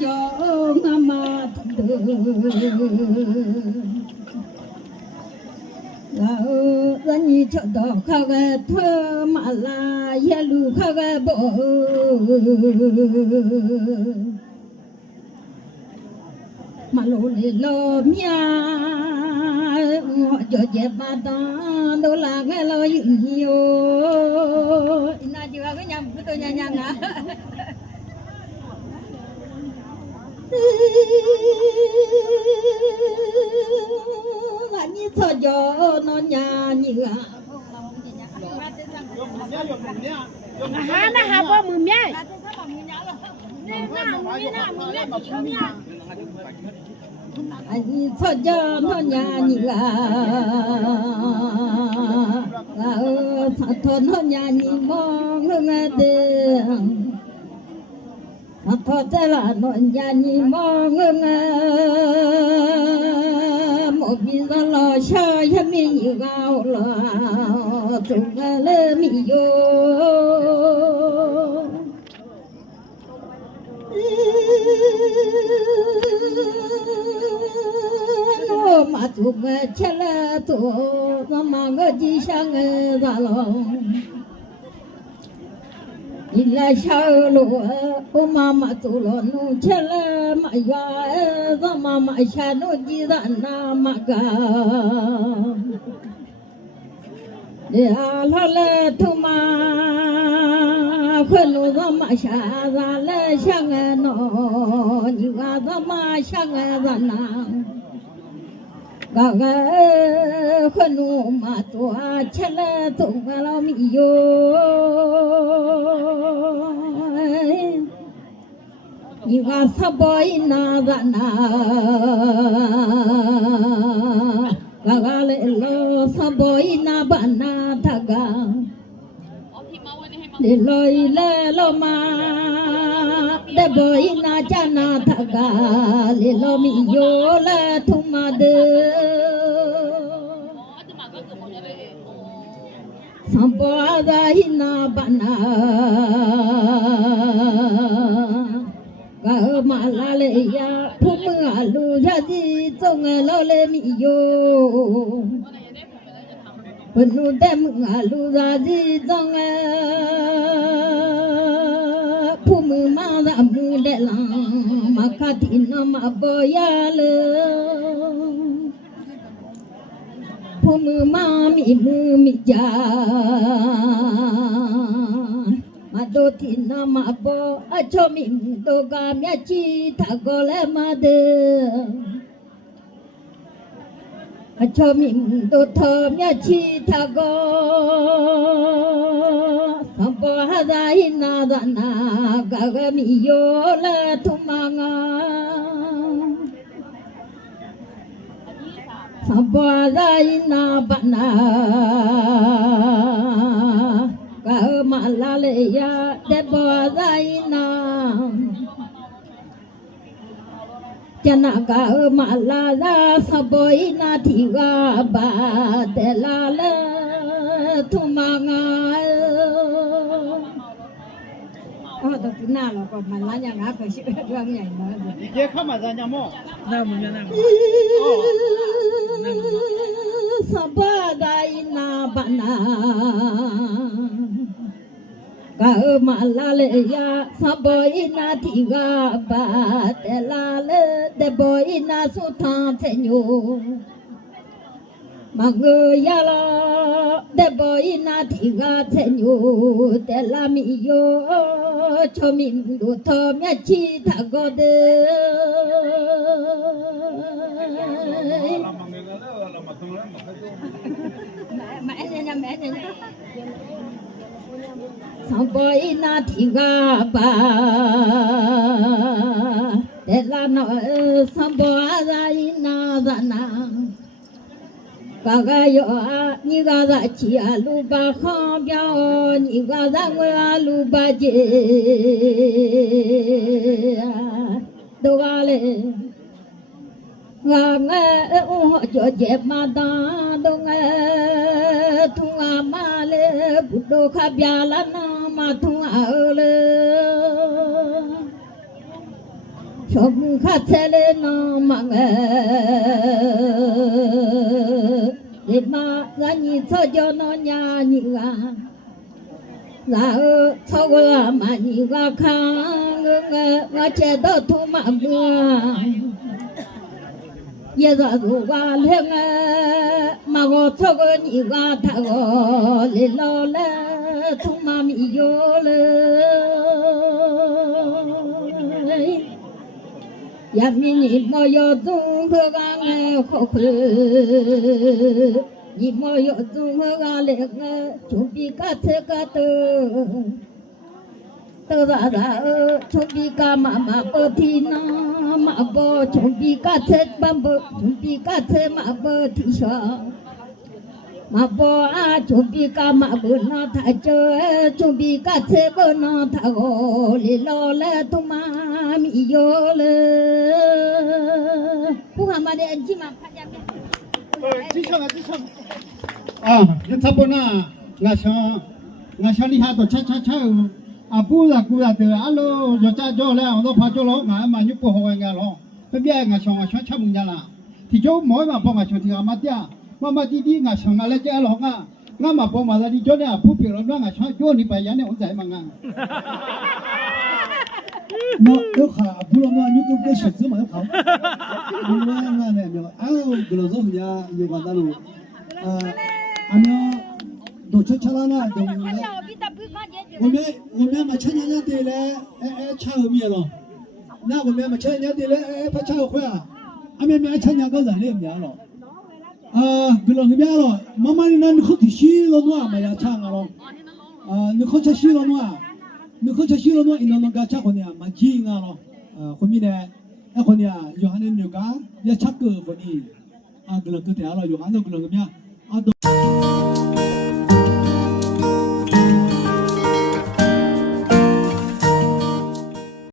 cho ngama Gani cho đó khaga thơ mà là yalu khaga bo mà lô lê lo mía cho dẹp ba ta đồ là nghe lo nhiều na chưa cái nhầm cái tôi nhang nhang à là như thọ gió nó nhà như à hà na hà bao mười mấy anh thọ gió nó nhà như à thọ nó nhà như mong nghe đêm thọ thế là nó nhà như mong nghe một mình ra lo cho cho mình như gạo lo chúng ta lên mình vô nó mà chúng ta chết là tụi nó mà ngỡ chỉ sang ra lòng nhìn lại sao lúa mà tụi nó chết là mà ra mà cha nó chỉ ra mà cả để lo lệ thu mà khơi lúa ra mà cha ra lệ sang nó như ra mà sang ra nào gà khơi lúa mà tụi chết là tụi nó mi vô như ga saboy na na ga le lo saboy na bana thaga le loi le lo ma de boy na chana thaga le lo mi yo le thuma de samboda hina bana mà la lệ ya phúc mưa lu ra gì trong lo lệ mi yo bên nu đem mưa lu ra gì trong phúc mưa mà ra mưa để làm mà khát tin mà bơi lơ phúc mưa mà mi cha mà đôi thì nó mà bỏ cho mình đôi gà mía chi thà gọi là mà đơ cho mình đôi thơ mía chi thà gọi sao bỏ ra na ra na gà mi yo là thùng mang sao bỏ ra na bạn na mà la lệ ya để bỏ ra na chana cả mà la ra sao bơi na thì ga ba để la lệ thu mang đó thì nào là còn mà la nhà ngã phải chịu đường nhảy nữa 이게 가마자 냐모 na mười mấy sao bỏ ra na bạn na cả mà la lệ ya sao bơi na thì ga ba để la lệ để bơi na số thang thế nhô mà người ya la để bơi na thì ga thế nhô để la mi yo cho mình đủ thơm ya chi thà go de mẹ sao bơi na thì ga ba để la nó sao bơi ra na ra na ga yo ni ga ra chi lu ba kho biao ni ga ra ngwa lu ba je do ga le ga nghe họ cho dẹp mà ta do nghe thung ma le bút đô kha bia la na mà thung le 조금 같이는 너망에 이마 나니 저저너냐 니가 나의 저거 많이가 강에 어째도 도망가 예자도가 행에 마고 저거 니가 타고 릴러래 통맘이 요래 야민이 모여둔 그강에 호클 이 모여둔 그강에 준비 같아 떠다라 준비가 마마 버티나 마버 준비 같아 밤버 준비 같아 마버티셔 마버 준비가 마버나 타져 준비 같아 버나 타고 릴러래 도마미 요래 부하마네 안지마 파자메 지청아 아 여타보나 나셔 리하도 차차차 아부라 구라데 알로 여자조래 어도 파조로 나 마뉴 포호가로 베비아 나셔가 샤차문냐라 디조 뭐마 봉가 쇼티가 마티야 마마디디 나셔가 레자로가 나마 봉마다 디조네 아부피로 나가 샤조니 바야네 온자이망가 너 여카 불어나 뉴욕 그 시즈 뭐 여카 누나네 뭐 아우 그러서 그냥 요가다로 아며 너 저차라나 동네我们马车人家的嘞，车后面了，那我们马车人家的嘞，怕车坏啊，俺们马车人家个人嘞面了，个人面了，妈妈那你好提西了喏，没呀车了，你好车西了喏，你好车西了喏，你那个车คนเนี่ยมาจีง了，คนมีเนี่ยไอ้คนเนี่ยอยู่หันเนี่ยก็อย่าชักเกิดคนนี้，个人ก็แต่เราอยู่หันเรา个人ก็เนี่ย。